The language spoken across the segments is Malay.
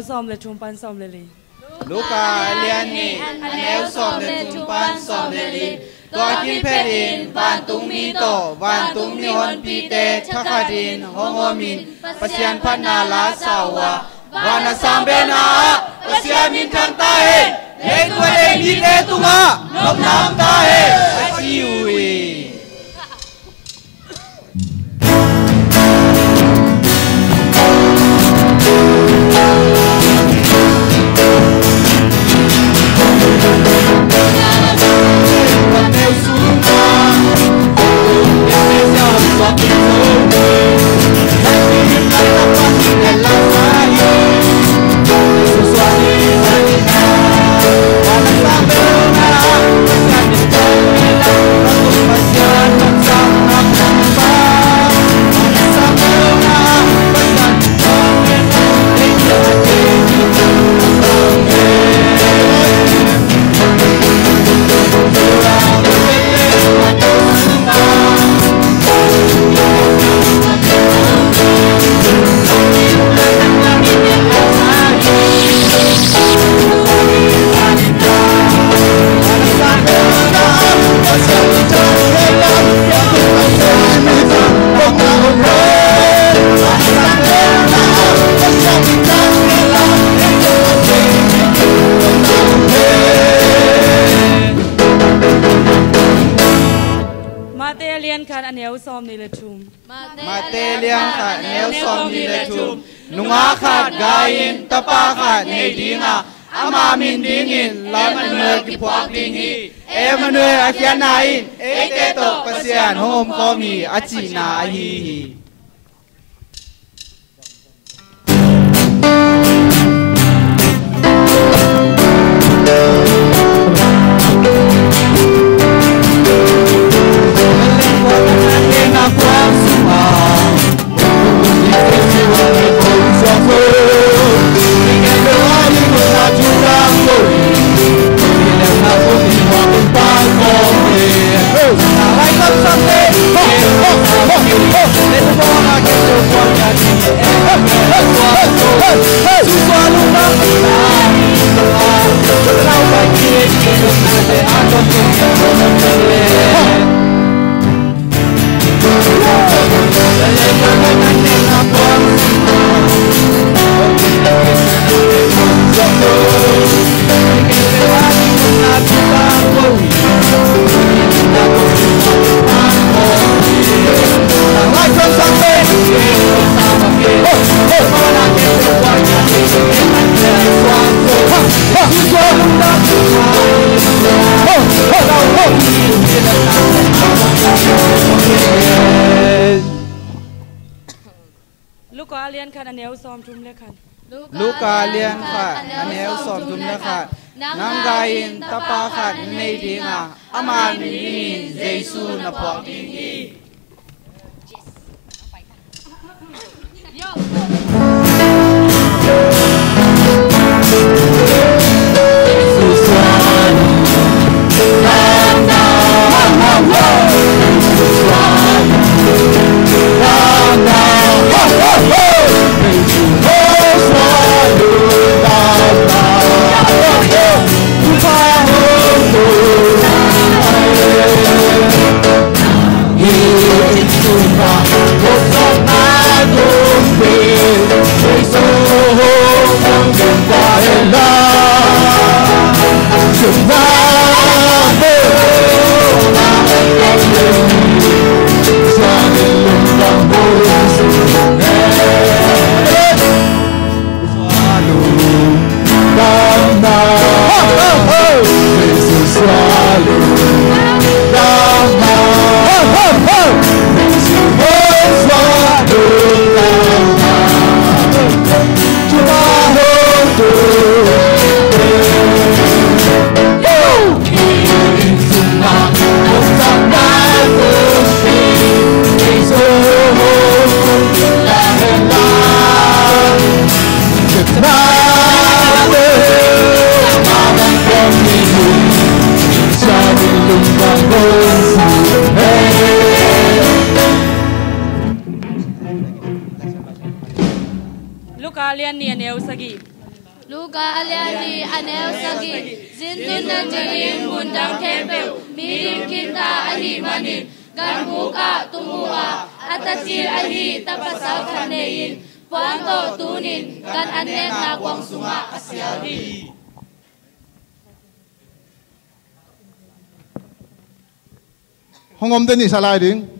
วซ้อมเลยทุ่มปันซ้อมเลยลูกาเลียนนี่อันเอวซ้อมเลยทุ่มปันซ้อมเลยตัวกินเพดินบ้านตุ้งมีโตบ้านตุ้งมีฮอนปีเตทักขดินฮงโอมินปัสยันพันนาลาสาวะวานาซัมเบนาปัสยามินทันตาเฮเล็กตัวเองมีเตตุงะนกน้ำตาเฮปัจจิวอันเอวซ้อมนี่เลยทุ่มมาเตเลียงขาดเนวซ้อมนี่เลยทุ่มนุงอาขาดกายินตะปาขาดเนดิงาอามามินดิงินลามันเมื่อกิพวกดิงฮีเอมันเมื่ออาเคียนนายเอเตโตปัสยานโฮมก็มีอาจีนาฮีลูกกาเลียนค่ะอันเอวซ้อมทุ่มเลยค่ะลูกาเลียงค่ะอันเอวซ้อมทุ่มเลยค่ะน้ำกายินตะปาขาดในดิงาอามามินดิงินเยซูนับพวกดิงฮีลูกกาเลียนเนียนเอวสกี Luka aliani anel sagi zintun na jirin mundang tempel mirim kinta ahi manin gan muka tumua atasil ahi tapasal kanein puanto tunin gan anen na kwang sunga asyali. Hongom den ni salai ding.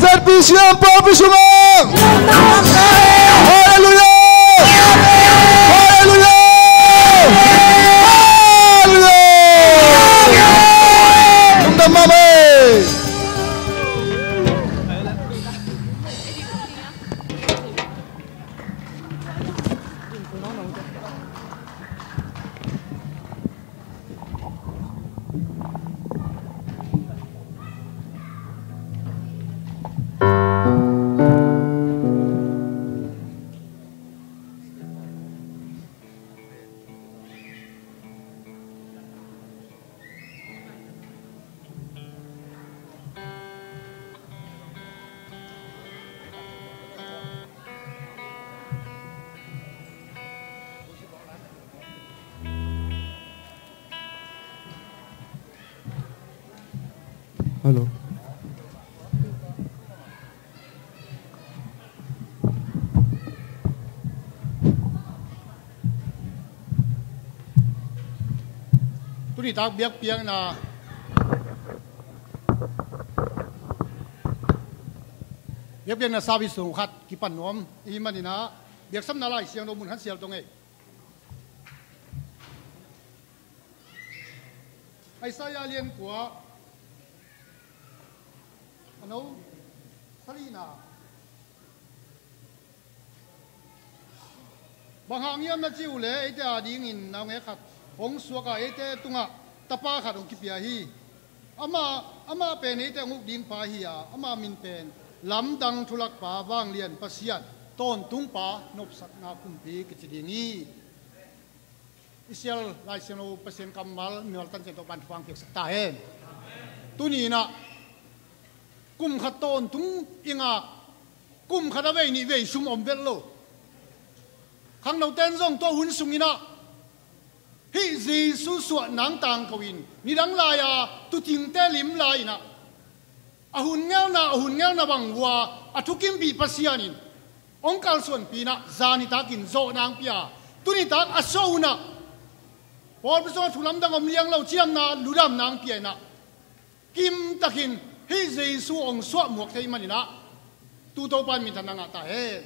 ZBCM profissional. Halleluja! Halleluja! Halleluja! Undang mame. Halo. Tuni tak biak piang na biak piang na sabi sung khat kipan nom iman ina biak sam nalai siang do mun han sial tong ai saya lian kwa ano salina bang hang yam na chiu le ite ading in na nge khat hong suaka ite tunga tapa khat ong kipia hi ama pen ite nguk ding pa hi a ama min pen lam dang thulak pa wang lian pasian ton tung pa nop sak na kumpi kichidingi isial lai seno pasien kamal miol tan chen to pan fang pek sak ta hen tuni na kum khaton tung inga kum khadawe ni ve sum om bello khang no ten zong to hun sungina hi ji su su nang tang kawin ni dang la ya tu ting te lim la ina ahun ngel na bang wa athukim bi pasianin ongkal son pina zani takin zo nang pia tuni tak asona por biso thulam dang om liang lo chiam na ludam nang pia na kim takin hi Giêsu ông xóa muộc thấy mà nè tu tô ban mình thằng ngã ta hết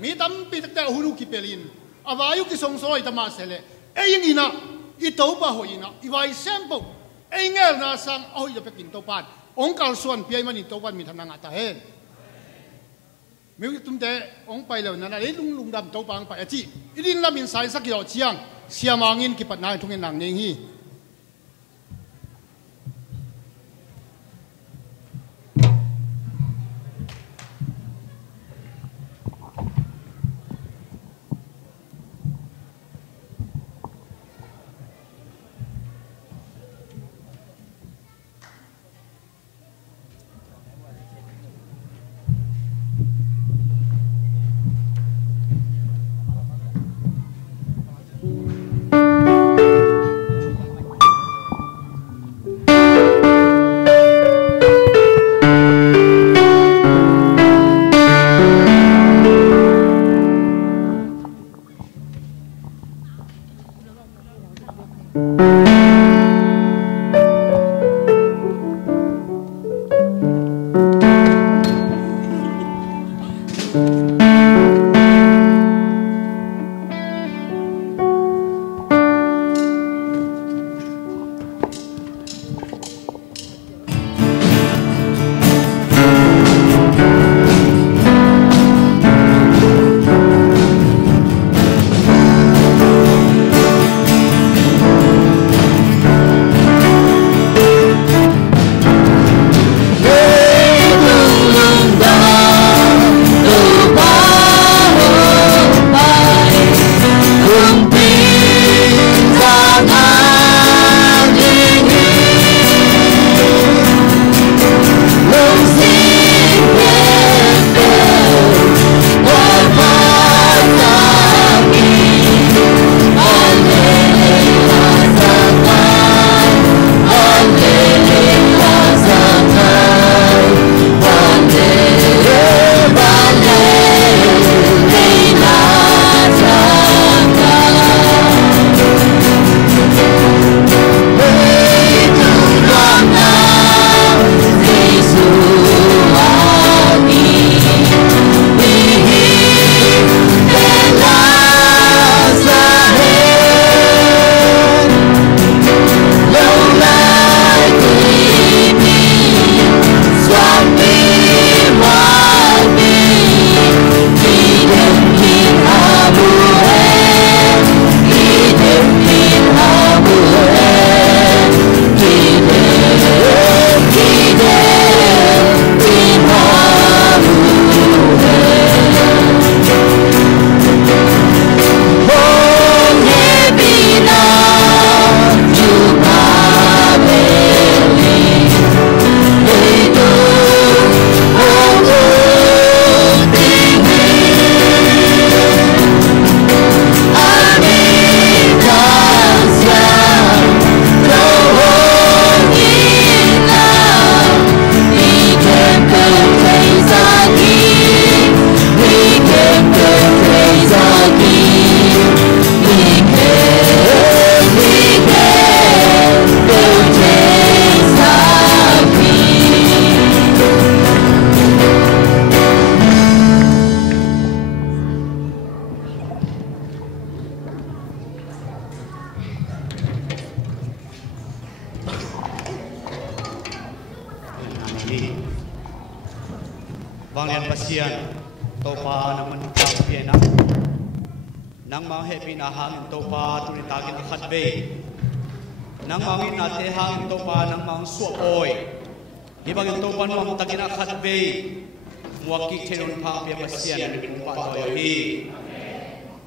mi tam pi tak ta hulu ki pelin awayu ki song soi tama sele e ina I to ba ho ina I vai sample e ngel na sang oi da pekin to pan ong kal suan pi man to pan mi thanang ata hen mi tum de ong pai lo na le lung dam to pang pa chi idin lam in sai sak yo chiang siamangin ki pat na thungin nang ning hi Banglian pasian topa naman piena nang mga happy na hangin topa tunitagin ikhatbe nang mga nate hangin topa nang mga suoy ibang topa nang tagin ikhatbe muakik tenon pa pia pasian kumpa toy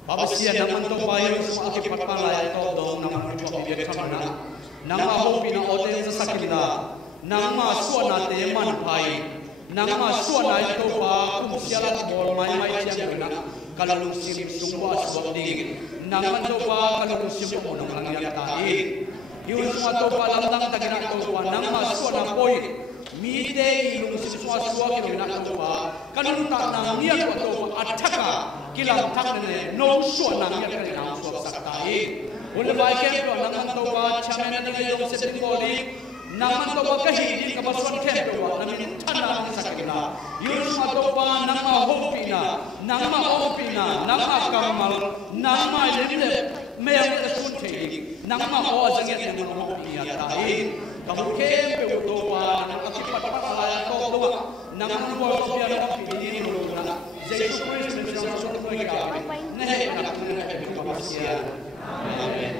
papasian naman topa yung sa akipatpalay to dong naman tuwa biya kamana nang mahopi na oten sa sakina nang masua nate man pai nang masua na ito pa kung siya bol may tiyan na kalulong sim sungwa sa wabding nang manto pa kalulong sim mo nang langyatain yun mga to pa lang tagina ito pa nang masua na poy mide ilong sim sungwa kina ito pa kalulong ta nang niya ko at saka kilang tak na no sua nang niya kina sua saktain wala ba kaya nang manto pa chairman na yung sim naman to ba kahit kapasuan kento namin tanang sa sakina yun mga to pa nang ma hopina nang ma opina nang ma kamal nang ma lemle me ya sun thei nang ma o jang ya nang hopina tai kamu kem pe to pa nang ati pa pa la to do nang ma o ya nang pini ni lo na Jesus Christ ni sa so ko ga ne he na ne he ko pa sia amen.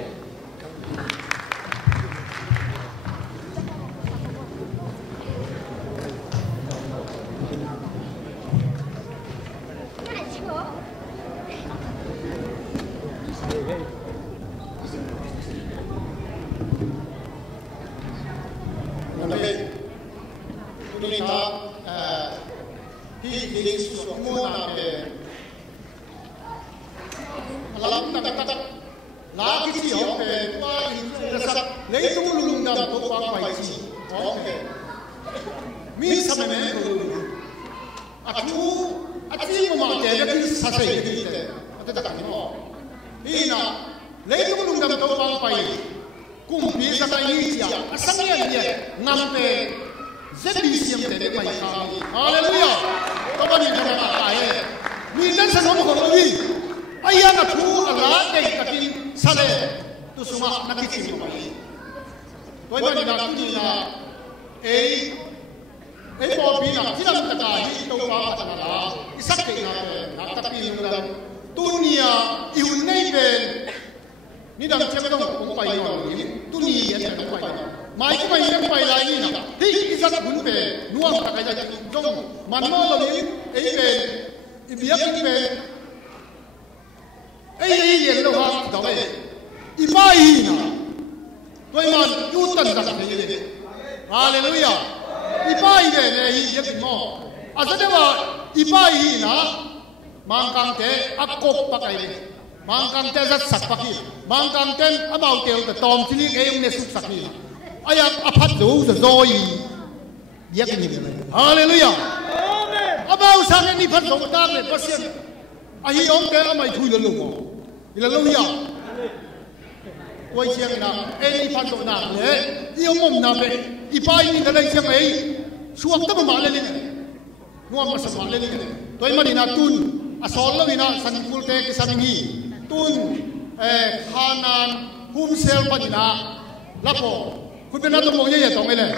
ZBCM te mai kami. Hallelujah. Kabani jama ae. Mi dan sanom ko wi. Aya na thu ala dei takin sale. Tu suma na kichi mai. Toy bani na tu na ei bo bi na kilam ta hi to ba ta na. Isak ke na ta pi nu da. Dunia iun nei ben. Ni dang chem dong ko pai no ni. Dunia ya ta pai. Mai ko mai yang pai lai ni na hi izat bun pe nuang ta kai ja jong man mo lo ni ei pe i biak ni pe ei yen lo ha da me i mai na koi man yu tan da ni ni hallelujah i mai de ne hi yak mo azade wa i mai na mangkang te akok pa kai ni mangkang te zat sak pa ki mangkang ten abau tel ta tom chini ke yung ne suk sak ni ayam apat do the joy yak ni hallelujah amen abau sang ni phat do ta le pasien ahi om te amai thui lo lo ila lo ya koi chiang na ni phat do na le i om na be i pai ni da lai chiang ei suak ta ma le ni nuam ma sa ma le ni toy mani na tun asol lo ina san kul te ki san hi tun khanan hum sel pa na lapoคุณเป็นนักตบมือเยอะๆตรงนี้เลย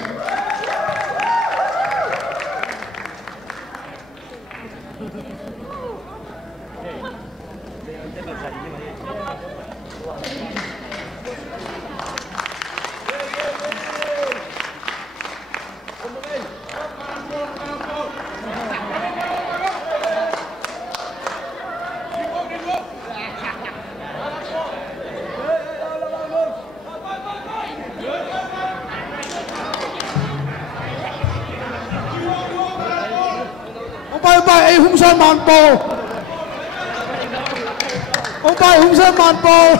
Ông bay hung sơn màn bồ. Ông bay hung sơn màn bồ.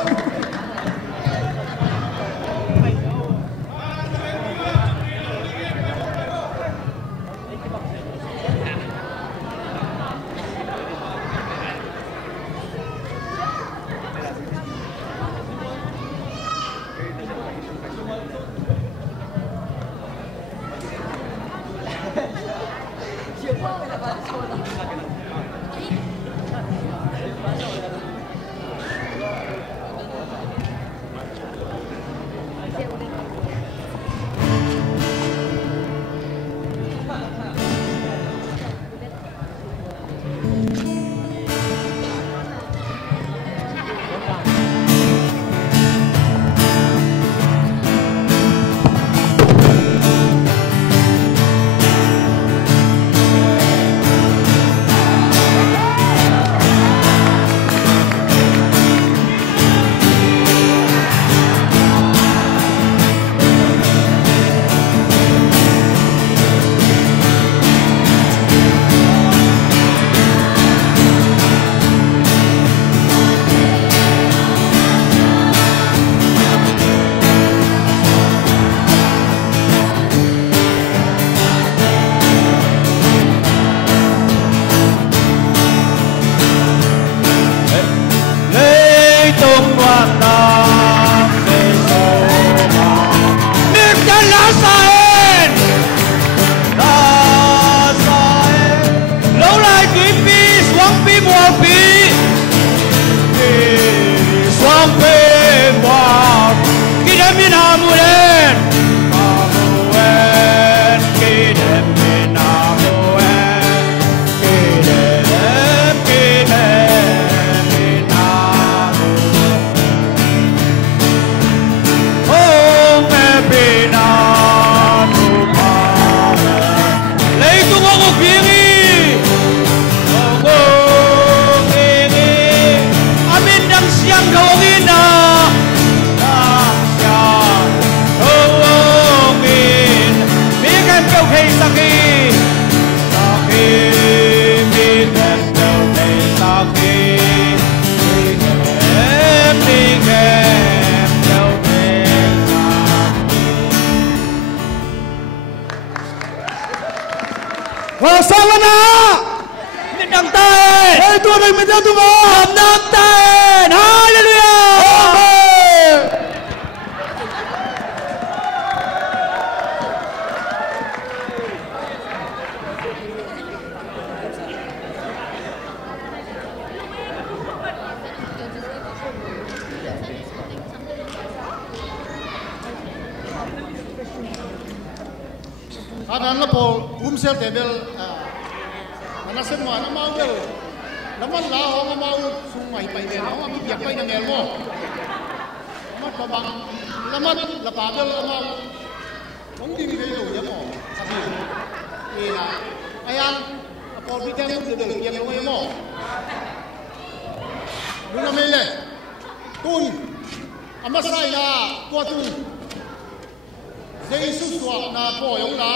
na Mình nắm tay ê tua đây mình tu ma nắm tay Hallelujah amen Anan la po umsel tebel anasen mo ana mau del laman la ho mau sumai pai de ho mi biak pai na ngel mo mat ba bang lamat la pa del mau ong di ni lo ya mo sabi e na ayang po bi ten de del biak lo mo lu me le tun amasai la tua tun Jesus tua na po yong la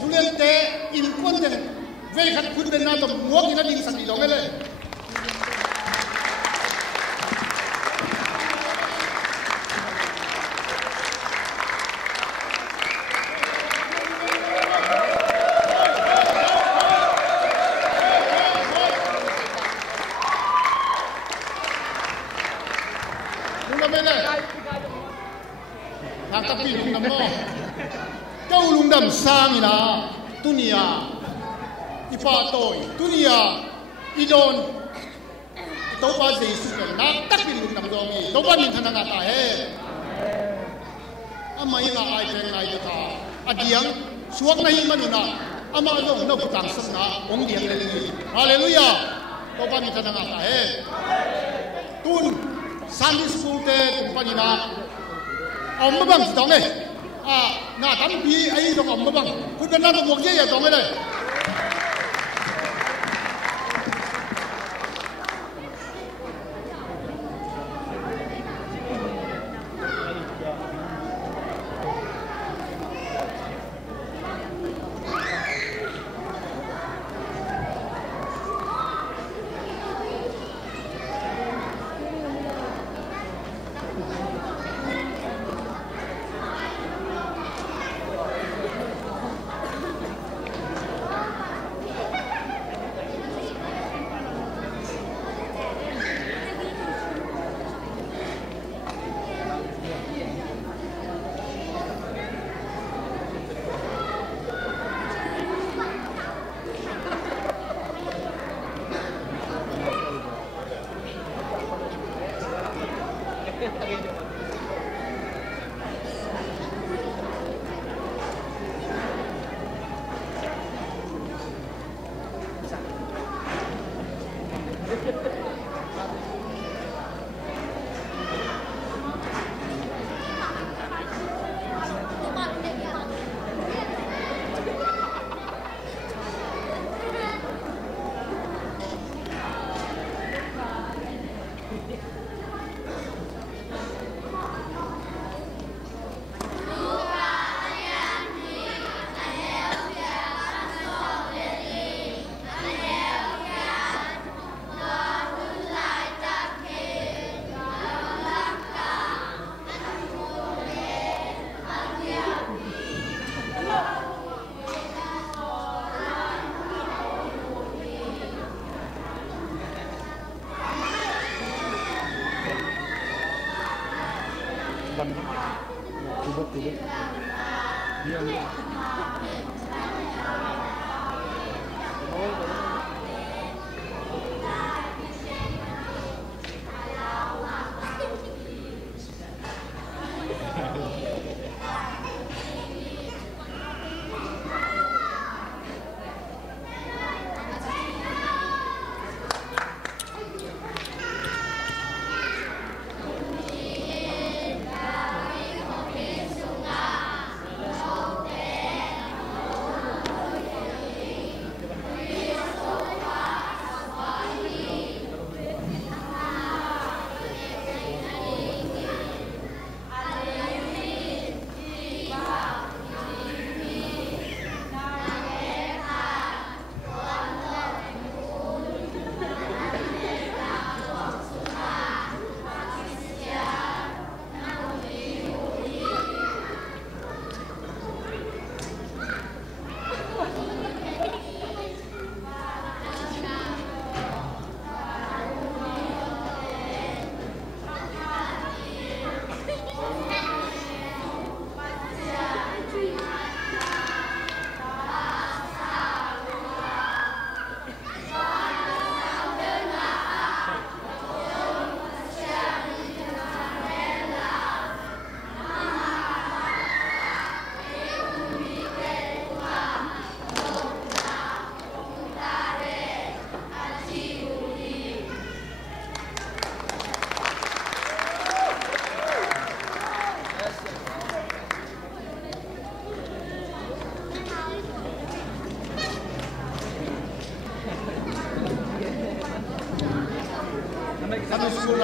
Julian te in quân den về khát quân den na to muak ina ding san di dong le Lung me le Nang tapi lung nam mo Kau lung dam sang ina tunia ipa toy tunia idon to ba Jesus na tapi lung dam do mi to ba min thana nga ta he ama ina ai teng nai ta adiang suak na hi manuna ama long no putang sang na ong diang le li hallelujah to ba min thana nga ta he tun Sunday school te company na ông mới bằng gì này na tắm bi ấy trong ông mới bằngคุณเป็นนักบวกเยอะๆตรงเลย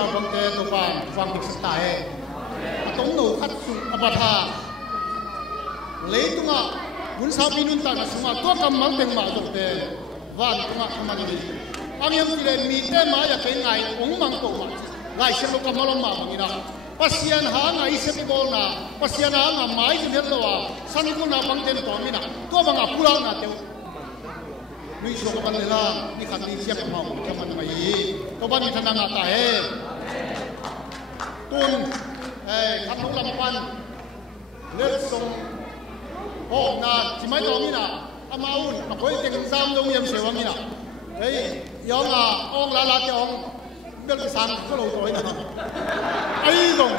เราบังเกตัวปานฟังดิสตาเฮต้องหนูขัดสุอปทาเลยตุงะบุญสาบินุนตาสุงะตัวกำมังเป็นมาตกเตวันตุงะขมันดีอันยังที่เรมีเตมาอยากเป็นไงองมังโตมาไงเชื่อลูกกำมังมาบังอีนะปัสยานหาไงเสพบอลนะปัสยานหาไงไม้จะเดือดร้อนสันกุนาบังเตนตัวมีนะตัวบังอาพูดนะเดียวมีโชคบันเลล่ามีขันดีเสียบเมาขมันไม่ตัวบันมีธนาตาเฮตุนขันน้องลำปันเลือดทรงโอ้นะที่ไม่ตรงนี่นะอามาอุ่นมาคุยเต็งซ้ำตรงยังเสียวนี่นะเฮ้ยยองอ่ะองลาลาจะองเบิกสังก็ลงตัวนี่นะไอ้ลง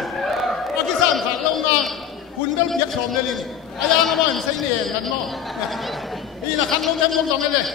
อากิสันขาลงอ่ะคุณเบิกยักษ์ชมเลยนี่ไอ้ยังมันใช่เนี่ยกันมั้งนี่นะขันลงเต็มลงตรงนี้เลย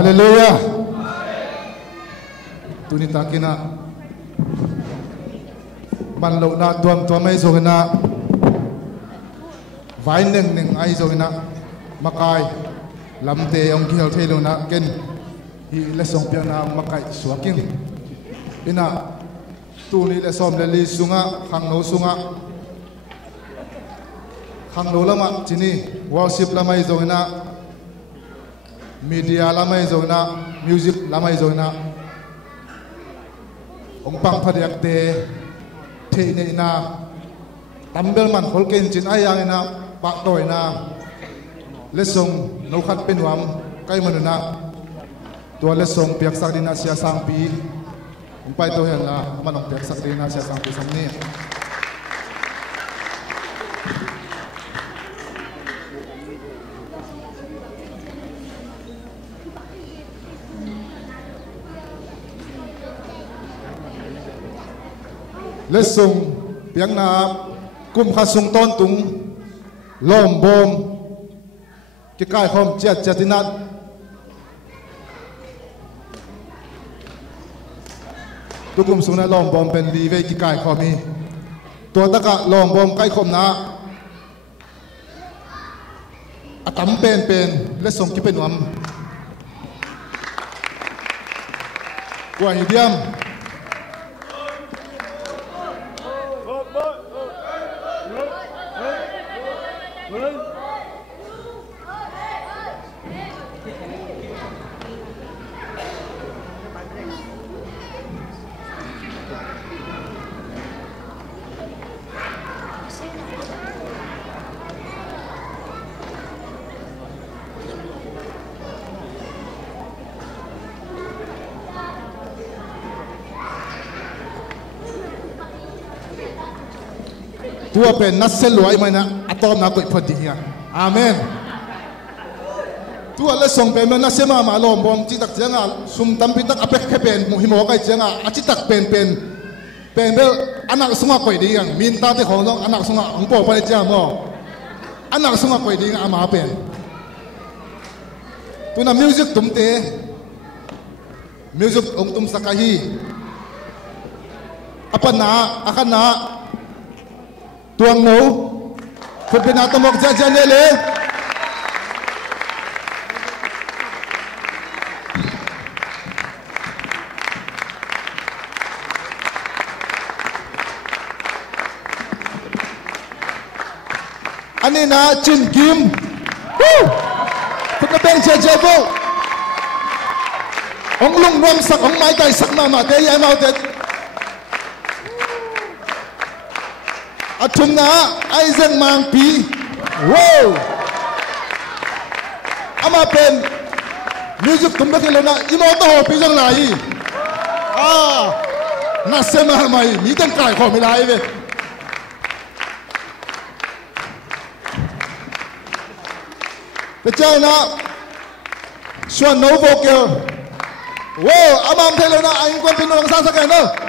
Haleluya. Tunita kina banlo na tuam ai zogina vai neng ai zogina makai lamte ong khil thelo na ken hi lesong pia na makai suaking ina tuni lesom le li sunga khangno lama chini worship lamai zogina media lamai zona music lamai zona ong pang phadiak te the ne na tambel man holken chin ayang na pa toy na lesong no khat penwam kai manuna to lesong piak sak dina sia sang pi ong pai to hen la manong piak sak dina sia sang pi samni lesung piang na kum khasung ton tung lom bom ki kai khom chatinat tu kum sung na lom bom pen li ve ki kai khomi to taka lom bom kai khom na atam pen lesung ki penwam kwa hidiam tua pen nasel luai mana atom na koi phadiya amen tua le song pen na sema ma lom bom chi tak changa sum tam pi tak apek khe pen mu hi mo kai changa achi tak pen bel anak sunga koi ding min ta te khong long anak sunga ong po pa cha mo anak sunga koi ding ama pen tu na music tum te music ong tum sakahi apa na akan na tuang no phut bina tomok jajan le ani na chin kim phut na beng jajan bo ong lung rom sak ong mai tai sak ma te ya mau te atum na aizen mang pi wow ama pen music tum bakil na imo to ho pi jang lai na sema mai mi tan kai kho mi lai ve Pecah nak suan no vocal. Wow, amam thelo na aing kon pinong sang sa kayo.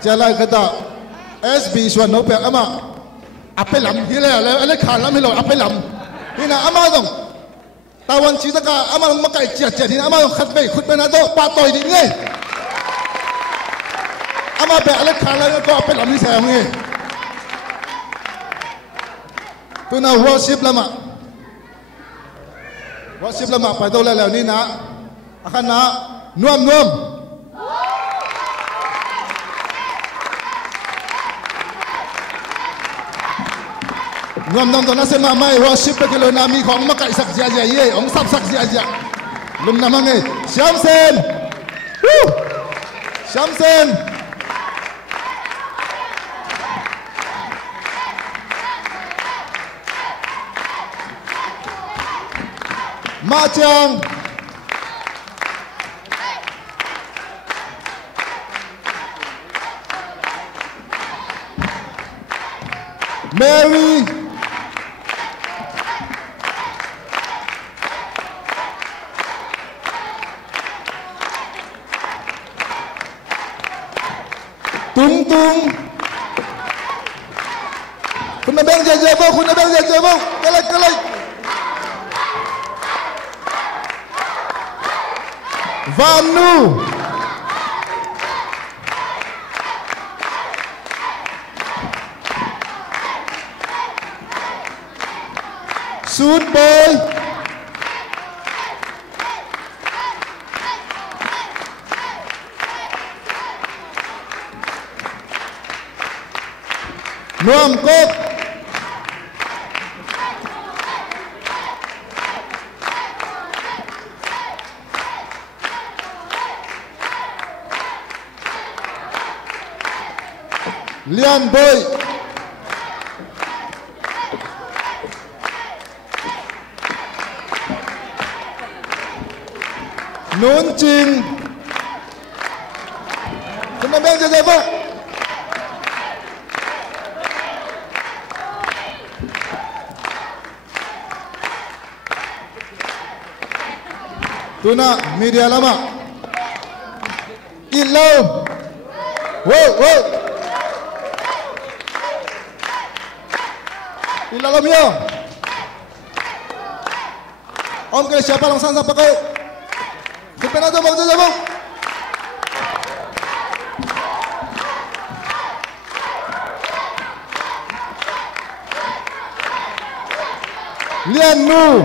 Jalan kata SB suan no pek ama apelam hila ale khalam hilo apelam hina ama dong tawan cita ka ama makai cia hina ama khat bei khut bena do patoi di ngai ama be ale khalam ko apelam ni sayang ngai tuna worship lama pa do la ni na akan na nuam Ngom to nase mamai worship pe kilo nami khong makai sak sia ye ong sap sak sia lum namange Shamsen Shamsen Machang Mary Tung Kun na bang jajabo Kalay Vanu Sud boy Nuam Kok Lian Boy Nun Ching Kena bang jajabo Tuna media lama Ilau Wow Ilau lamio Om ke siapa langsung sampai kau Kepen aja bang jajabo Lian Nu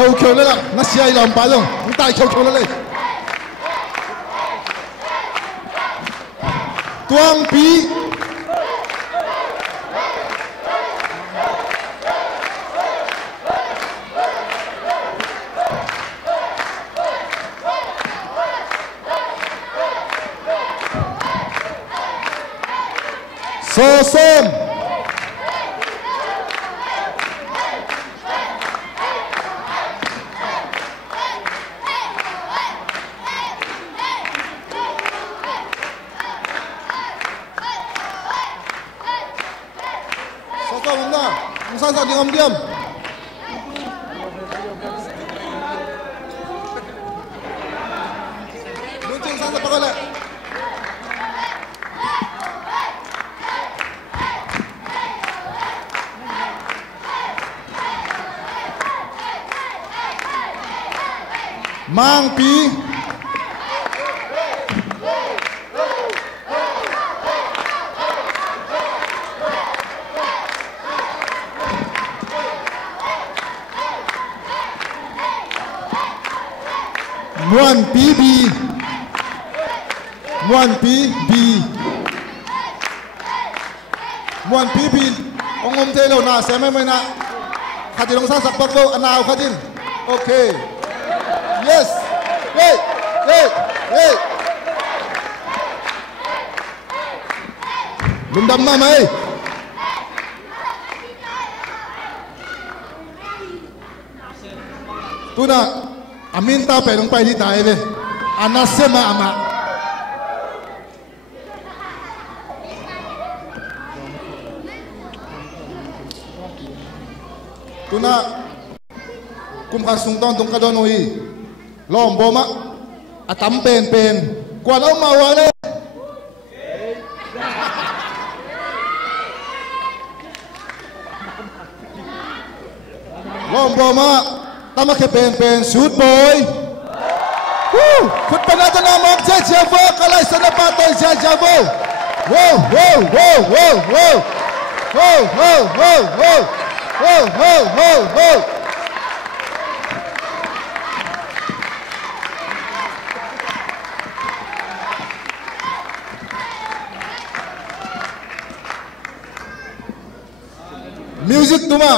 Dong Kêu lên ạ nó xay lòng bà rồi chúng ta kêu lên Tuang Pi So Som Sang diam Luncing sang pakai Mang Pi Muan PB Muan PB Muan PB ongom telo na seme mai na khadirong sa sakpak ko anaw khadir okay yes hey hey hey lundam na mai tuna amin ta pe nong pai di tai ve anasema ama tuna kum khasung ton tung kadon oi lom boma atam pen kwan au ma wa ne lom boma tama ke pen shoot boy kut pana to na mok je javo kalai sana pa to je javo wow wow wow wow wow wow wow wow wow wow wow wow wow music tuma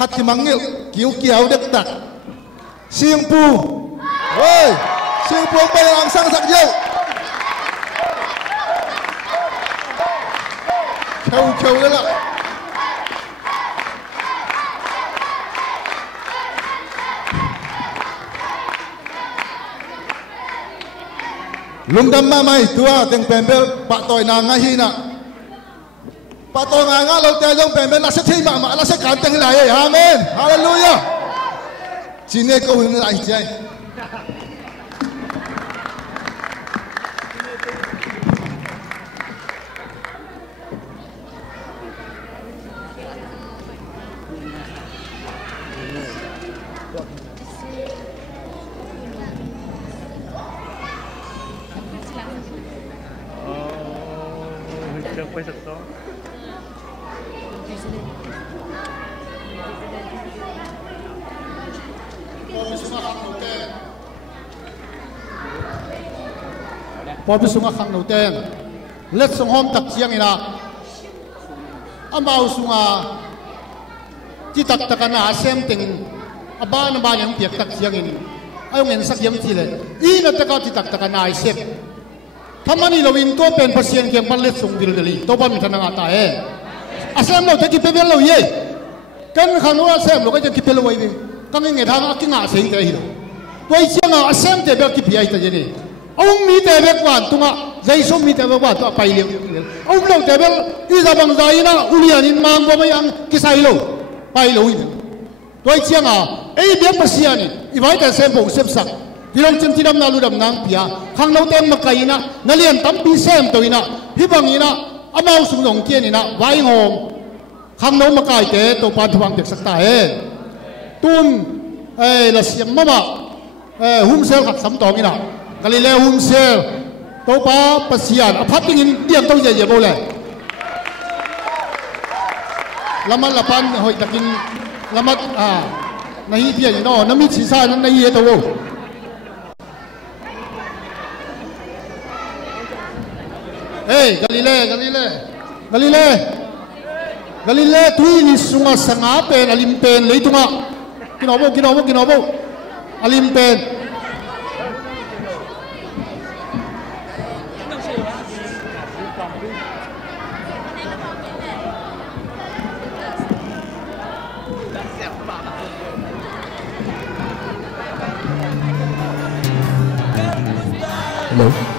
hati mangil kiu kiau dek tak siang pu oi siang pu bay ang sang sak jau kau lela lung dam ma mai tua teng pembel pak toy na ngahi na pak toy nga lo te jong pembel na se thi ma la se kan teng lai amen hallelujah cine ko hin lai chaiพอพิสุงขังนูเตงเล็ดสงหอมตักเชียงอีนะอามาสุงาที่ตักตะกันอาเซมติงอาบ้านยังเปียกตักเชียงอินอาเงินสักยังทีเลยอีนั่นตะกันที่ตักตะกันอาเซมทำมันนี่เราวินตัวเป็นภาษาเกี่ยงพันเล็ดสงดิลเดลีตัวบ้านมีธนาคารตาอาเซมเราจะกินเป็นเราเย่กันขันว่าอาเซมเราก็จะกินเป็นเราไว้ดิกันเงินทางกินอาเซียนแต่หิโดยเชียงอาเซมแต่แบบกินเพียแต่เจนี่ông mi tè bek wan tunga zai som mi tè bek wan to pai leu ông lo tè bek i za bang zai na ulian in mang bo mai ang kisai lo pai lo in toi chiang a ei bek pasia ni i vai ta sem bo sem sak ti long chen ti dam na lu dam nang pia khang no teng ma kai na na lian tam pi sem to ina hi bang ina amau sung long kien ina vai ngom khang no ma kai te to pan thuang dek sak ta he tun ei la siam ma ma hum sel khat sam tong inaกะลิเลฮุมเซลโตปาปัสยานอภัตติงินเดียงต้องเยอะๆโบเลยละมันละพันหอยตะกินละมัดในเพียงนอน้ำมิชีซ่านั้นในเยตัวเฮ้ยกะลิเลทุยนิสุงาสังอาเป็นอลิมเป็นเลยตุงะกินเอาโบอลิมเป็นHello.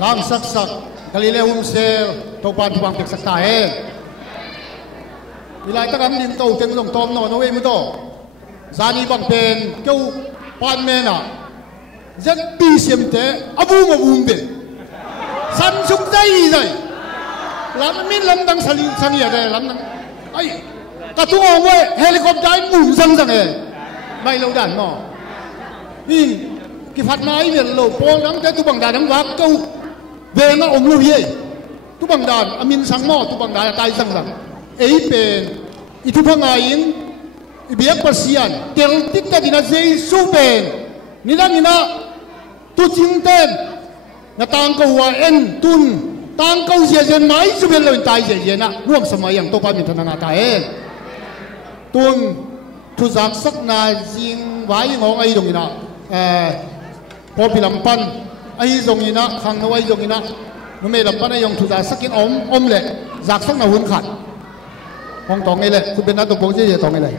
lang sak sak Galileum sel to pan tuang tek sakta he ilai ta kam din to teng long tom no no we mu to zani bang pen keu pan mena ZBCM te abu ma bum be san sung dai dai lam min lam dang sali sang ya dai lam dang ai ka tu ngong we helicopter mum sang sang e mai lo dan no in ki phat mai ne lo pol dang te tu bang da dang wak keu về nó ôm luôn vậy, tu bằng đàn, amin sang mò, tu bằng đàn tai sang sang, ấy bên, itu pangain, biak persian, tel tika dina Yesu bên, nina tu cinten, na tang kau en tun, tang kau jen mai tu ben loin tai jen na, nuam sama yang tu pamin tanang atai, tun tu zak sak na jing wai ngong ai dong ina, po pilampan. Ai dùng gì nè, khang nó ai dùng gì nè, nó mày làm cái dùng thủ gia sắc kiến ôm lệ, giặc sắc nào huấn khẩn, không tòng ngay lệ,คุณเป็นนักตบโป่งเจ๊ตองngay lệ.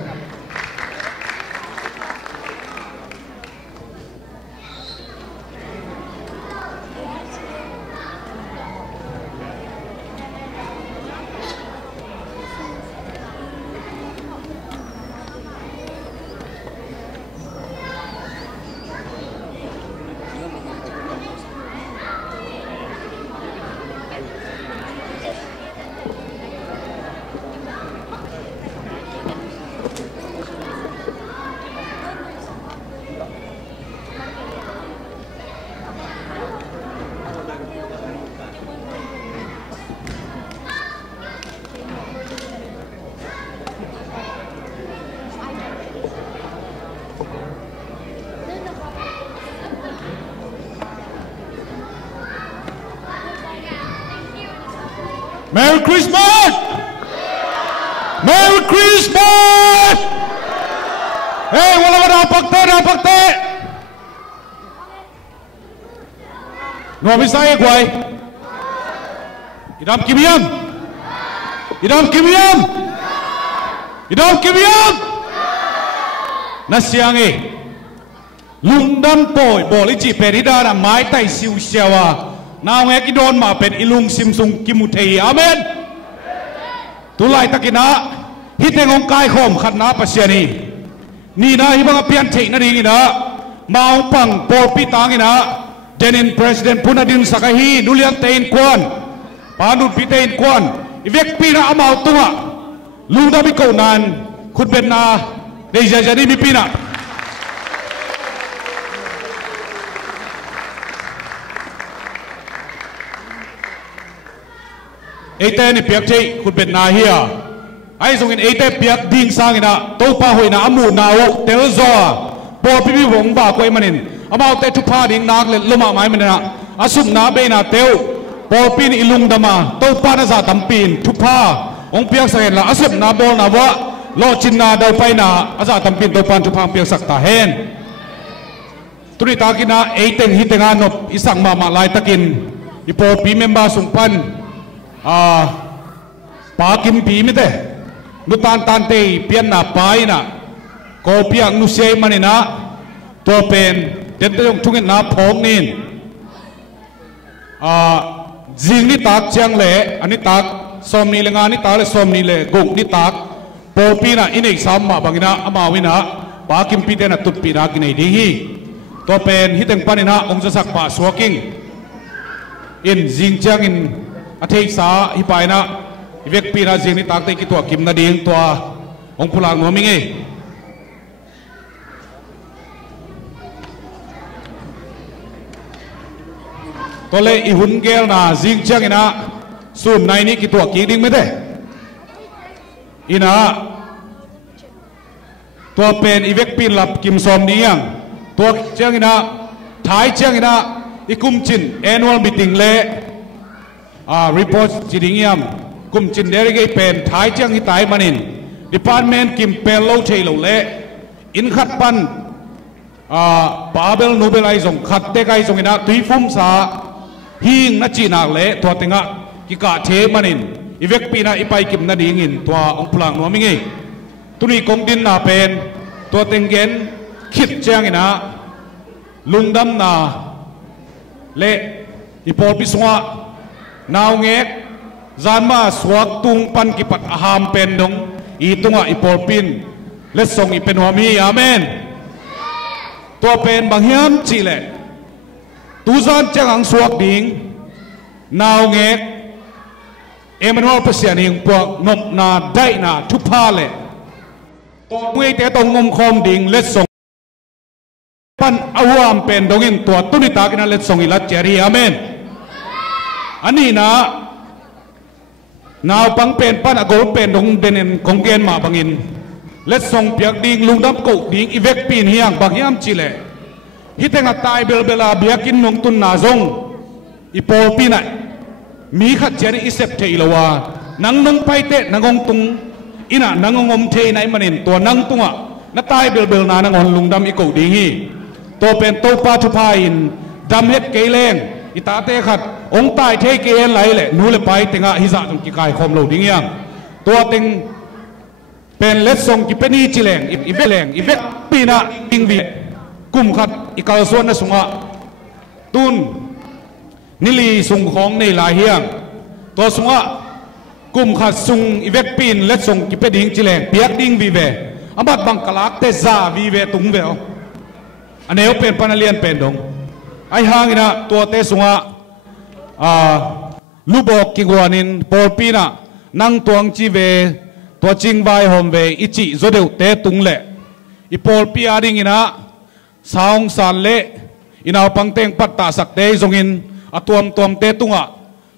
Merry Christmas! Merry Christmas! Hey, wala ka napagte! Nuwamis tayo, kway. Idam kimiyam! Nasyang lungdam poy, boli chi perida na mai tay siu siawa. Nào nghe cái đồn mà bên ilung sim sung kim thầy amen tu lại ta kina hít tiếng ông cai khom khát na pasiani ni na hibang apian thei na ding ina mau pang por pi tang ina denin president punadin sakahi nulian tein kwan panut pi tein kwan ivek pi na amau tunga lungda bi ko nan khut ben na dei jajani mi pi na ete ni piak chei khut bet na hia ai zong in ete piak ding sang ina to pa hoina amu nawo tel zo po pi bi wong ba koi manin amau te thu pha ding nak le luma mai manina asum na be na teu po pin ilung dama to pa na za tampin thu pha ong piak sa la asum na bol na wa lo chin na dau pai na aza tampin to pan thu pha piak sak ta hen tuni ta kina eten hitenga nop isang ma lai takin ipo pi member sungpan pa kim pi mi te nu tan te pian na pai na ko piang nu sei manina to pen den te yong thungin na phong nin jing ni tak chang le ani tak som ni lenga ni ta le som ni le gong ni tak po pi na in exam ma bangina amawina pa kim pi te na tut pi na kinai ding hi to pen hiteng panina ong jasak pa swaking in jing chang in athei sa hipai na ivek pi na jing ni tak te ki to kim na ding to ong pulang no minge tole i hun gel na jing chang ina sun nai ni ki to ki ding me de ina to pen ivek pin lap kim som ni yang to chang ina thai chang ina ikum chin annual meeting le report chiding yam kum chin der ge pen thai chang hi tai manin department kim pel lo chei lo le in khat pan Babel Nobel ai zong khat te kai zong ina tui fum sa hing na chi nak le to tenga ki ka the manin ivek pi na ipai kim na ding in to ong pulang no mingi tuni kong din na pen to tengen khit chang ina lungdam na le อีพอพิสวะนาวเงกจานมาสวกตุงปันกิปัดอาหามเป็นดงอีตุงอีพอปินเลสส่งอีเป็นหัวมีอาเมนตัวเป็นบางยามจีเลตูจานจังอังสวกดิ่งนาวเงกเอมันว่าเปลี่ยนหิงพวกนกนาได้นาทุพพาเลยตัวมวยแต่ตรงงมคอมดิ่งเลสส่งปันอาวามเป็นดงอินตัวตุนิตากินาเลสส่งอิลัดเจรีอาเมนอันนี้นะนาวปังเป็นปันอโกเป็นดงเดนคงเกนมาบังอินเลสส่งเปียกดิ่งลุงดับกุดิ่งอีเวกปีนเฮียงบางยามจีเลฮิตเงาตายเบลเบลาเบียกินนงตุนนาซงอีโปปีนัยมีขัดเจริอิเซปเทอีลวานังนงไปเตะนังงตุงอินะนังงมเทในมันเห็นตัวนังตุงอ่ะนัตายเบลเบลนานังอนลุงดำอีกุดีฮีตัวเป็นตัวปาทุพายินดำเฮ็ดเกเลงอิตาเตขัดองตายเทเกลไหลแหละนูเลไปเตงะฮิซาจงกิกายคอมโลดิ้งยังตัวเต็งเป็นเลสซงกิเป็นนีจิเลงอีเวเลงอีเวปีนะดิงวีกุมขัดอีกาลส่วนนสุงะตุนนิลีสุงของในลายเฮียงตัวสุงะกุมขัดสุงอีเวกปีนและสุงกิเปดิงจิเลงเปียกดิงวีเวอาบัดบังกลากเตซาวีเวตุงเวออันนี้เป็นปนเลียนเป็นดงไอหางนะตัวเตสุงะลูบอกกิกวานินปอลปีนะนั่งตวงจีเวตัวจิงใบหอมเวอิจิโซเดวเตตุงเละอีปอลปีอาดิงนะสาวสารเละอินาปังเตงปัตตาสักเตยจงอินอตัวมเตตุงะ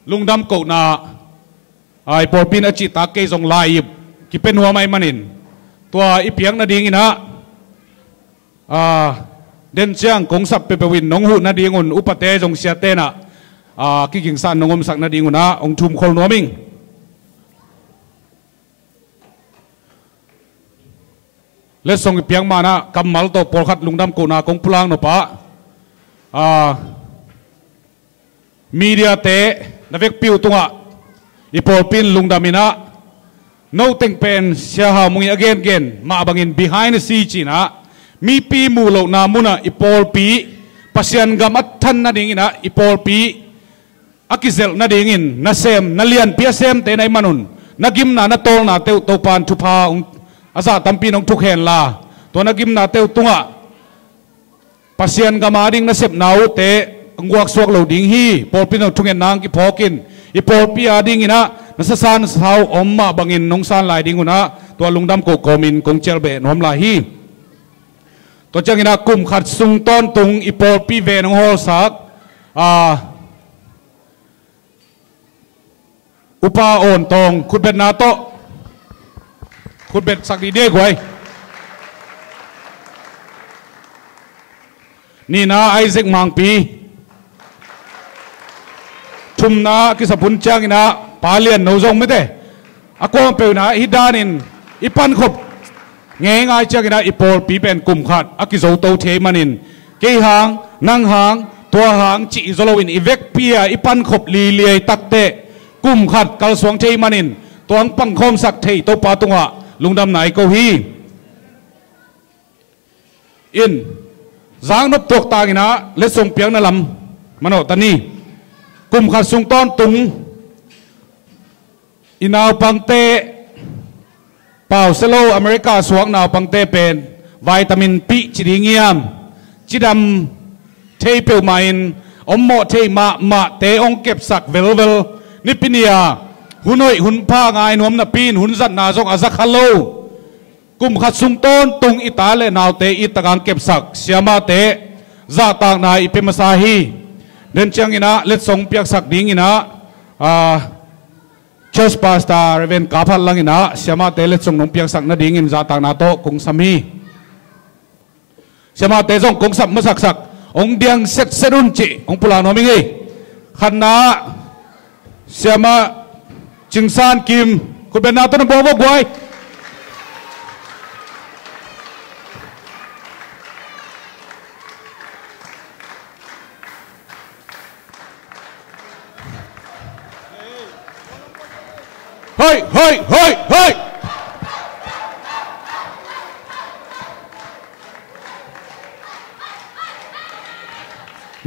ลุงดำเกานาไอปอปินอจิตาเกยจงลายกิเป็นหัวไม่มันินตัวอีเพียงนาดิงอินะเดินเชียงกงสับเปเปวินน้องหูนาดิงุนอุปเตจงเสียเตนะกิกิงสันน้องอมสักนาดิงุนนะองทุมโคลนัวมิงเลสส่งอีเพียงมานะกำมัลโตปอลขัดลุงดำเกานากงพลางนปะมีเดียเตะนักเวกปิวตุงะอีพอปินลุงดามินะโนเต็งเป็นเสียหามุงagain againมาบังอิน behind the scene จีนะมีปีมูโลนามุนะอีพอปีปัสยันกามัดทันนาดิ่งนะอีพอปีอากิเซลนาดิ่งนาเซมนาเลียนเปียเซมเตในมนุนนากิมนาโตลนาเตวโตปานทุพาอาซาตัมปีนองทุกเห็นลาตัวนากิมนาเตวตุงะปัสยันกามาดิ่งนาเซมนาวเตงวกสวกเหล่าดิ่งฮีปอลปีนทุกเงินนางกิพอกินอีปอลปีอาดิ่งนะนัสสานสาวอมมาบังอินนงสานลายดิ่งนะตัวลุงดำโกโกมินกงเจลเบนอมลายฮีตัวจังอินะกุมขัดซุงต้นตุงอีปอลปีเวนงฮอลสักอุปาโอนตองคุณเป็นนาโตคุณเป็นสักดีเด็กไว้นี่นะไอเซกมังปีชุมนากิสปุนจังนะปาเลียนโนซงไม่ได้อากงเปลนะฮิดานินอีปันขบเงยง่ายจังนะอีโปลปีเป็นกลุ่มขัดอากิโซโตเทมันินเกยหางนั่งหางตัวหางจิโซโลวินอีเวกเปียอีปันขบลีเลียตักเตะกลุ่มขัดกัลสวงเทมันินตัวปังคมสักเทตัวปาตุงะลุงดำไหนก็ฮีอินจางนบตกตากินะเลส่งเปียงนั่นลำมันเอาตานีกุมขัดสุงต้นตุงอินาวปังเตเป่าเซโลอเมริกาสวกนาวปังเตเป็นวิตามินปีจิดิงยามจิดำเทเปียวมาอินอมโมเทมาเตองเก็บสักเวลนิปินียหุ่นหน่อยหุ่นผ้างายนวมนาปีนหุ่นสัตนาจงอาซักฮัลโลกุมขัดสุงต้นตุงอิตาเลนาวเตอิตะการเก็บสักเสียมาเตซาตางนายอิเปมาซาฮีเดินเชียงอินะเล็ดส่งเปียกสักดิ่งอินะเชสปาสตาเรเวนกาพัลลังอินะเสียมาเตเล็ดส่งนงเปียกสักนาดิ่งอินซาตางนาโตกงสามีเสียมาเตส่งกงสับมาสักองเดียงเซตเซรุนจิองปุลานอมิงขันนาเสียมาจิงซานกิมคุณเป็นนาตนบวกไว้เฮ้ยเฮ้ยเฮ้ยเฮ้ย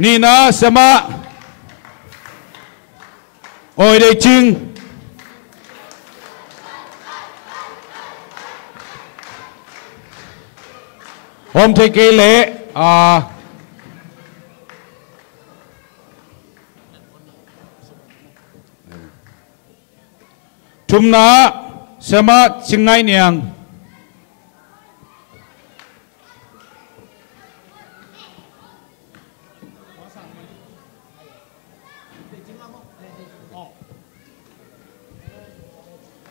นี่นะเสมา oi dei ching hôm thầy kể lễ chúng na sama singai niang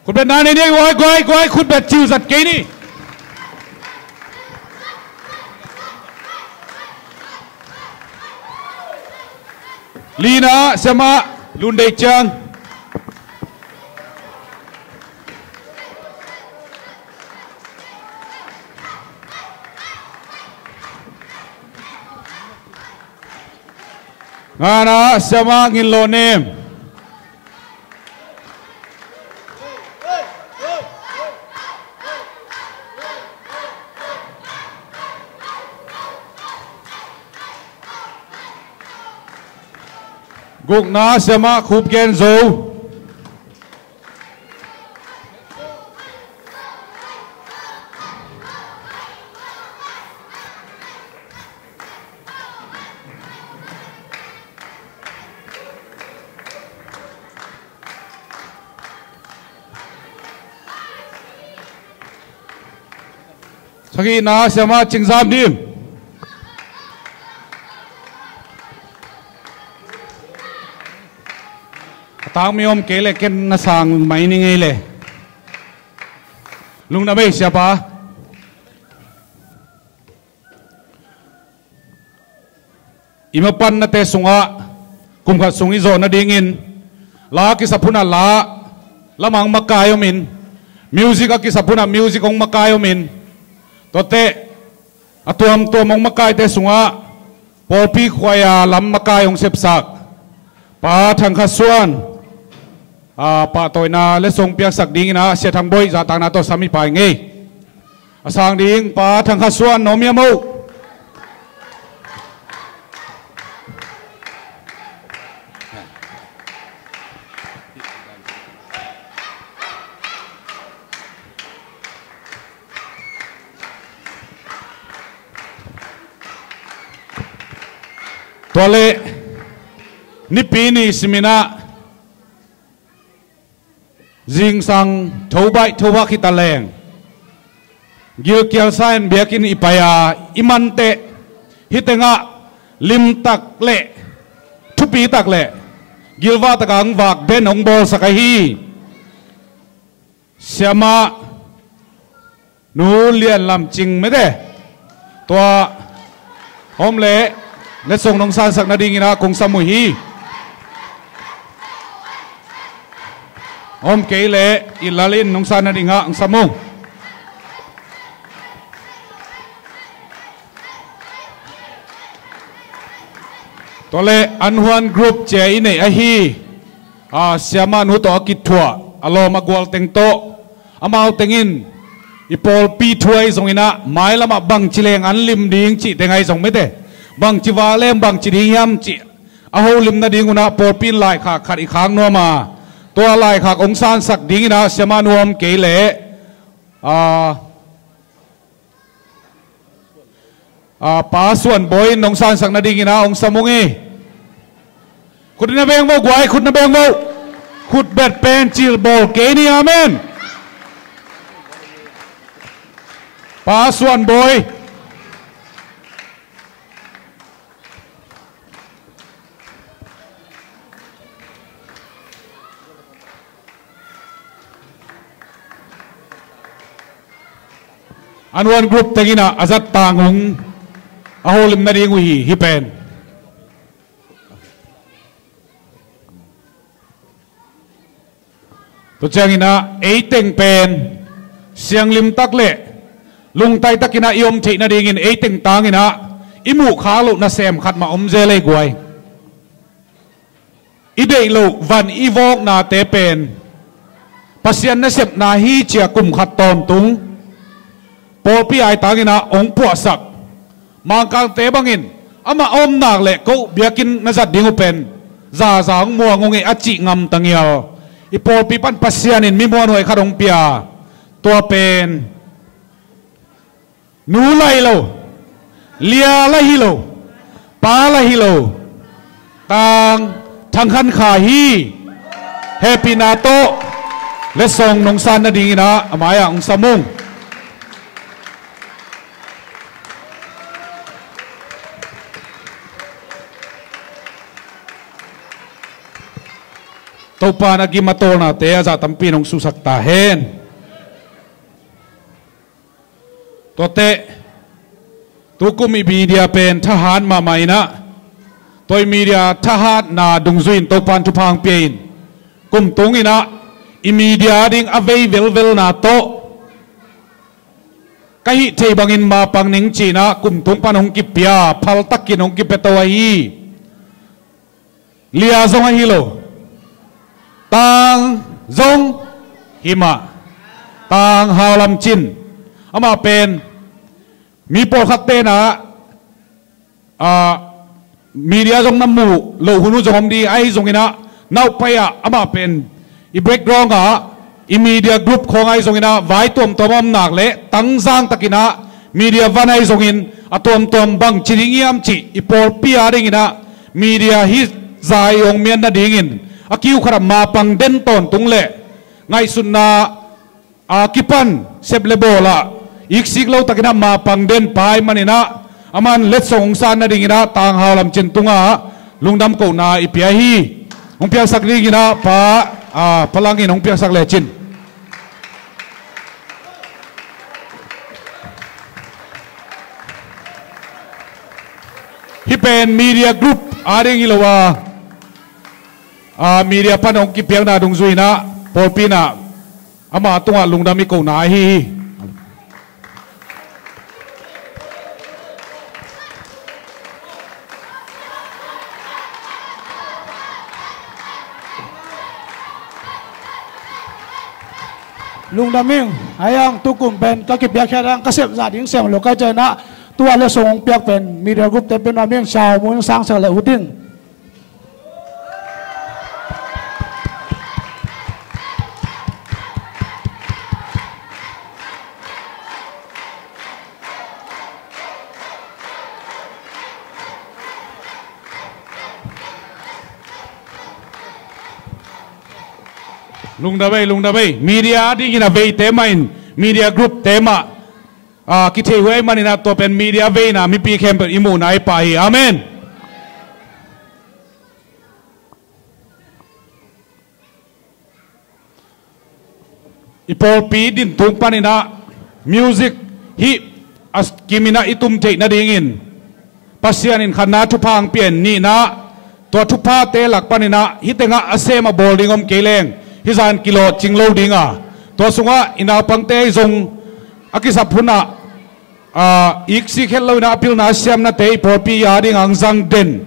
คุณเป็นนายนี่กวยคุณเป็นจิวสัตว์กี่นี่ลีน่าเสมาลุนเดจังงานะเสมางินโลเนมกุกนาเสมาคูบเกนโซสกีนาเสมาจิงซามดิมตางมีอมเกลเกนนาสังไม่นิ่งเลยลุงนาเบสิapa ima pan na te sunga kum khat sungi zo na dingin la ki sapuna la lamang makayo min music ki sapuna music ong makayo min to te atuam to mong makai te sunga polpi khwaya lam makayong sepsak pa thang khasuan pa toy na le song piak sak ding na sia thang boy za tang na to sami pai nge asang ding pa thang khasuan nom ya mo tole ni pini simina jing sang thobai thowa khitaleng gil kial sain biakin ipaya imante hitenga lim tak le thupi tak le gilwa takang wak ben ong bol sakai hi siama nu lian lam ching me de tua om leและส่งน้องซานสักนาดีงินะคงสมุฮีอมเกเลอิลาลินน้องซานนาดีงะอังสมุตัวเลอันฮวนกรุ๊ปเจอินเนอฮีเสียมานุตัวกิดถั่วอารมณ์กวลเต็งโตอามาเต็งอินอีปอลปีถวยส่งอินะไม้ละมาบังชิเลงอันลิมดิงจิเต็งไงส่งไม่ได้บางจีวาเล่มบางจีดิยามจีอาหูลิมนาดิงุนะปอปินลายขากขัดอีกครั้งนัวมาตัวลายขากองซานสักดิงนะเสมานวมเกเลป้าส่วนบอยน้องซานสักนาดิงนะองสมุงีคุณนาเบงโมกวยคุณนาเบงโมขุดเบ็ดเป็นจิลบอลเกนี่อาเมนป้าส่วนบอยอันวันกรุ๊ปตะกี้นะอาจัดต่างของอาโฮลิมนาดีงวิฮิเป็นตัวเจ้ากินะเอเต็งเป็นเสียงลิมตักเละลุงไตตะกี้นะยมทีนาดีงินเอเต็งต่างกินะอิมูขาลุนาเซมขัดมาอมเจเลยกวยอีเดลูกวันอีวอกนาเตเป็นปัสยันนาเซบนาฮีเจียกุมขัดตอนตุงปอพี่ไอตากินะองปวดสักมังกรเตบังอินอามาอมนักเละก็เบียกินนัจัดดิ้งเป็น zang mua ngonge achi ngam tangial ipol pipan pasianin mi mo noi khadong pia tua pen nu lai lo lia lai hi lo pa lai hi lo tang thang khan kha hi happy na to le song nong san na ding na amaya ong samung tau pa nagi matol na te aza tampi nong susak tahen tote tukumi media pen thahan ma mai na toy media thahat na dungzuin tau pan tupang pein kum tungina i media ding avei vel na to kahi thei bangin ma pang ning china kum tung pan hong kipia phal takin hong kipetawai lia zong hi lo tang zong hima tang halam chin ama pen mi por khat te na media zong namu lo hunu zong di ai zong ina nau paya ama pen i background ga i media group khong ai zong ina vai tom tomam nak le tang zang takina media van ai zong in atom tom bang chiringiam chi i por pia ring ina media hi zai ong mian na ding in akiu khara ma pang den ton tung le ngai sunna kipan sep le bola iksik lo takina ma pang den pai manina aman let song san na ding ina tang halam chin tunga lungdam ko na ipia hi ong pia sak ring ina pa palangin ong pia sak le chin hi pen media group aring ilawa media panong kipiang na dung zui na polpina ama tunga lungdami ko na hi lungdaming ayang tukum pen kakipiak kherang kasep zading sem lokai chana tua le song piak pen media group te pen aming chao mun sang sa le uting lung da bay media di gina bay tema in media group tema kithe huai manina to pen media bay na mi pi kem imu nai pa hi amen ipol pi din tung panina music hi as kimina itum te na dingin pasian in khana thu phang pian ni na to thu pha te lak panina hitenga asema bowling om keleng hizan kilo chinglo dinga to sunga ina pangte zong akisa phuna iksi khello na apil na siam na te porpi ya ding ang zang den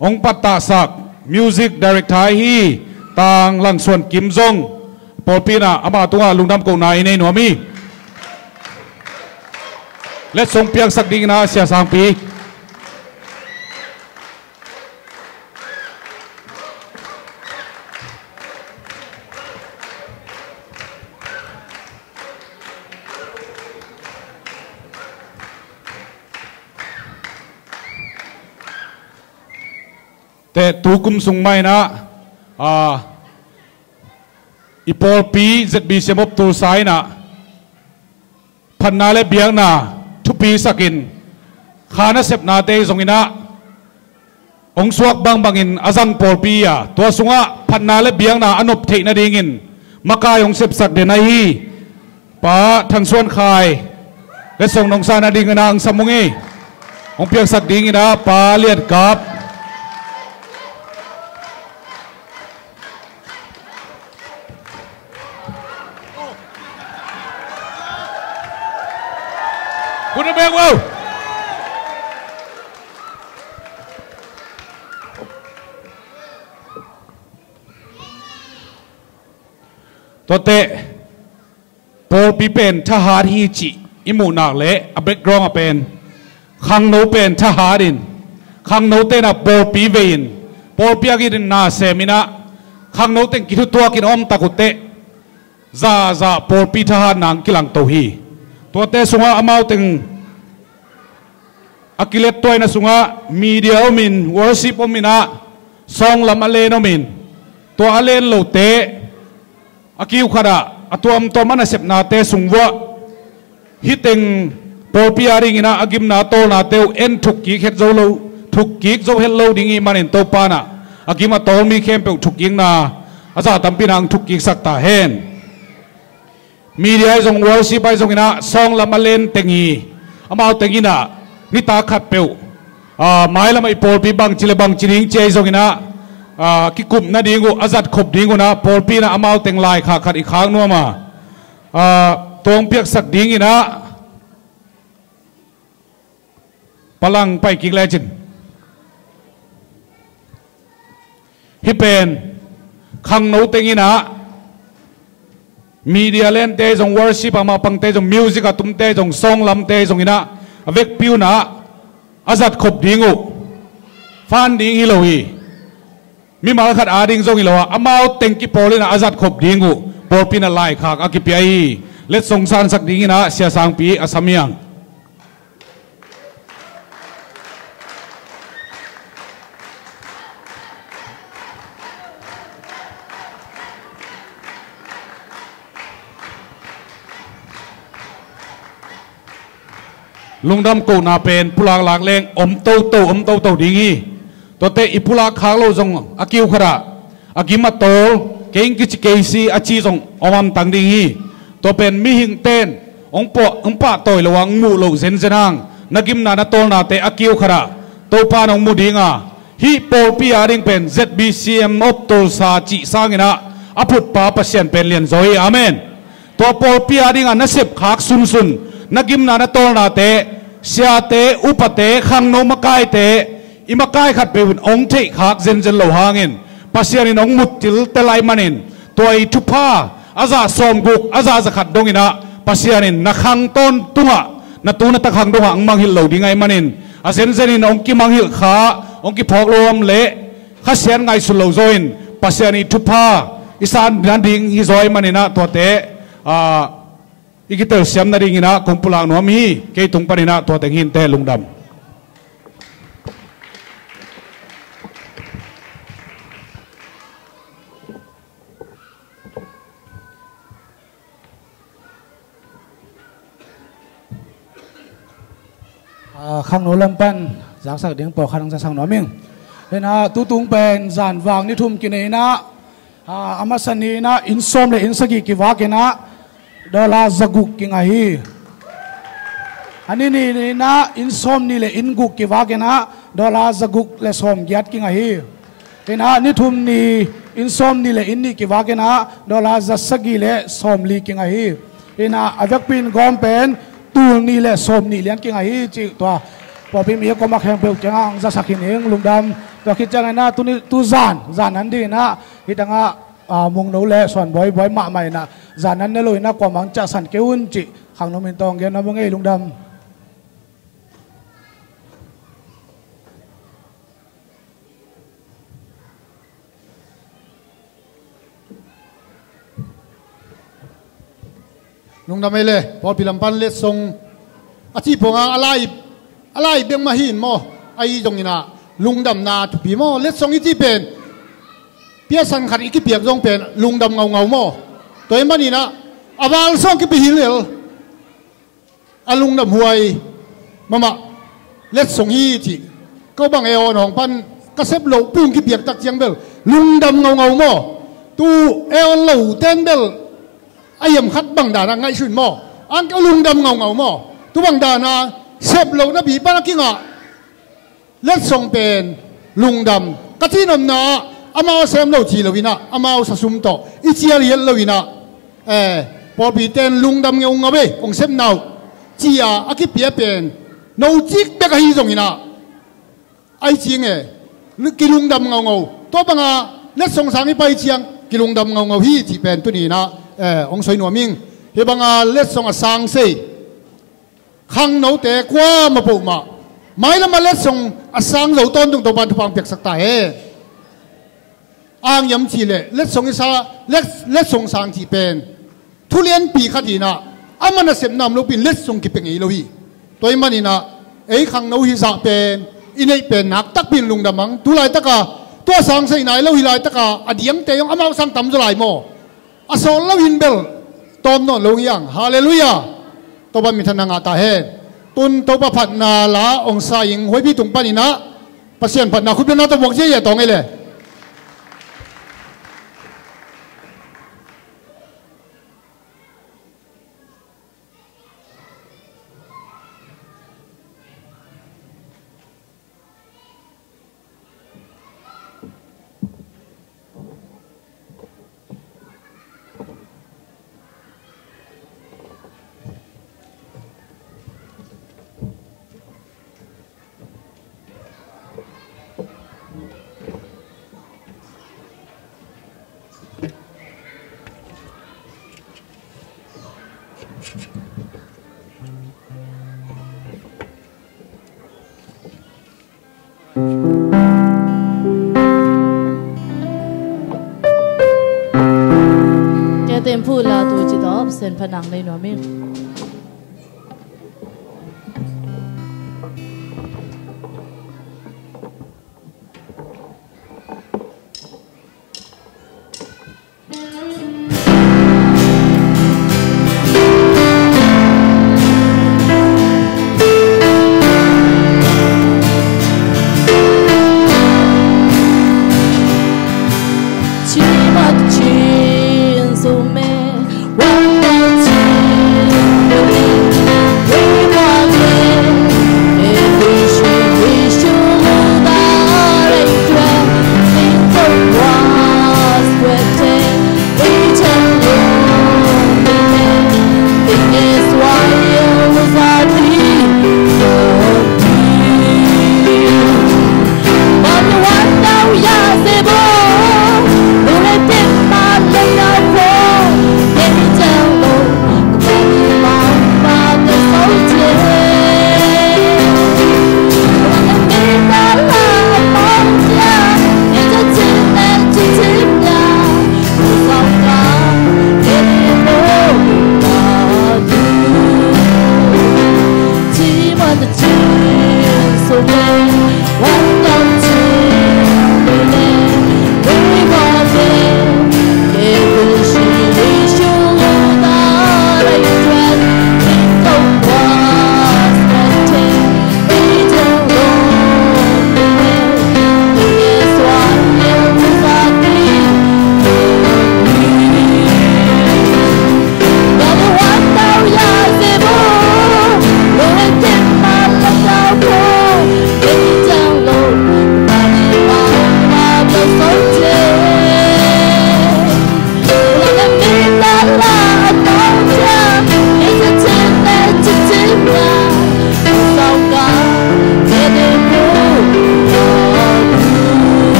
ong patta sak music director hi tang lang suan kim zong porpi na ama tunga lungdam ko na ine no mi let's song piang sak ding na sia sang pi te tukum sung mai na ipol pi ZBCM of Tulsa na phanna le biang na thupi sakin khana sep na te zong ina ong suak bang bangin azang pol pi ya to sunga phanna le biang na anop thei na dingin makai ong sep sak de na hi pa thang suan khai le song nong sa na ding na ang samungi ong piang sak ding ina pa liat kap Put it back, whoa! Tote Paul Pippen Tahar Hichi Imu Nakle a background pen Khang no pen Taharin khang nấu tên là bồ pi vein bồ pi agin na semina khang nấu tên kỹ thuật tua kin om takute za bồ pi tha nang kilang to hi tua te sunga amau tên akilet toy na sunga media omin worship omina song lam alen omin tua alen lo te akiu khada atuam to mana sep na te sungwa hiteng porpiaring ina agim na to na teu en thuk ki khet zo lo thuk ki zo hello dingi manin to pa na agima to mi khem pe thuk king na aza tampinang thuk ki sakta hen media zong worship ai zong ina song lam alen tengi amau tengina nita khat peu mai lam ai porpi bang chile bang chiring che zong ina ki kum na dingu azat khop dingu na porpi na amau teng lai kha khat i khang no ma tong piak sak ding ina palang pai kik legend hi pen khang no teng ina media len te jong worship ama pang te jong music atum te jong song lam te jong ina avek piu na azat khop dingu fan ding hi lo hi mi mal khat ading zong hi lo amau teng ki polina azat khop dingu porpina lai khak akipai let song san sak ding ina sia sang pi asamiang lungdam ko na pen pulak lak leng om to ding hi to te ipulak khang lo jong akiu khara agima tol keng ki chi achi jong omam tang ding hi to pen mi hing ten ong pa toy lawang mu lo zen zenang nagim na na tol na te akiu khara to pa nong mu dinga hi pol pi aring pen ZBCM of Tulsa chi sangina aput pa pasien pen lian zoi amen to pol pi aring na sep khak sun nagim na na tol na te sia te upate khang no makai te imakai khat pe ong thei khak zen lo hangin pasianin ong mutil telai manin toy thupa aza som guk aza zakhat dongina pasianin na khang ton tunga na tuna ta khang donga ang manghil lo dingai manin a zen zenin ong ki manghil kha ong ki phok lom le kha sian ngai su lo join pasiani thupa isan dan ding hi zoi manina to te ikitel siam na ring ina kumpulang nuam hi kay tung panina to teng hin te lungdam khang no lam pan giang sak ding po khang sa sang no ming na tu tung pen zan wang ni thum kinena amasani na insom le insagi ki wa kena dola zaguk kinga hi ani ni na insom ni le inguk ki wa kena dola zaguk le som gyat kinga hi ina ni thum ni insom ni le inni ki wa kena dola zasagi le som li kinga hi ina avak pin gom pen tu ni le som ni lian kinga hi chi to po pi mi ko ma khang pe chang za sakin eng lungdam to khit chang na tu ni tu zan an di na hitanga mung no le son boy ma mai na zan an ne loi na ko mang cha san ke un chi khang no min tong ge na bang ei lungdam lungdam ele po pilam pan le song achi ponga alai beng ma hin mo ai jong ina lungdam na tu pi mo le song iti pen pia san khat iki piak jong pen lungdam ngau mo toy mani na awal song ki pi hilel alungdam huai mama le song hi ti ko bang e on hong pan ka sep lo pung ki piak tak chiang bel lungdam ngau mo tu e on lo ten bel ayam khat bang da na ngai sun mo an ka lungdam ngau mo tu bang da na sep lo na bi pa na kinga let song pen lungdam katinom na amao sem lo chi lo wina amao sa sum to ichial yel lo wina por bi ten lungdam ngeu ngabe ong sem nau chia akipia pen no chik be ka hi jong ina ai ching ki lungdam ngau to banga let song sang i pai chiang ki lungdam ngau hi chi pen tu ni na ong soi no ming he banga let song a sang sei khang no te kwa ma po ma mai la malet song asang lo ton tung to ban thupang pek sakta he ang yam chi le let song isa let song sang chi pen thulian pi khatina amana sem nam lo pin let song ki peng ei lo hi toy manina ei khang no hi sa pen inei pen nak tak pin lung damang tulai taka tua sang sei nai lo hi lai taka adiam te yong amau sang tam zo lai mo asol lo hin bel tom no lo yang hallelujah to ban mi thana nga ta he tun to pa phat na la ong sa ing hoi bi tung panina pasien phat na khup na to bok je ya tong eleเต็มพูดลาตัวจิตอบเส้นผนังในหน่วยมิ่ง So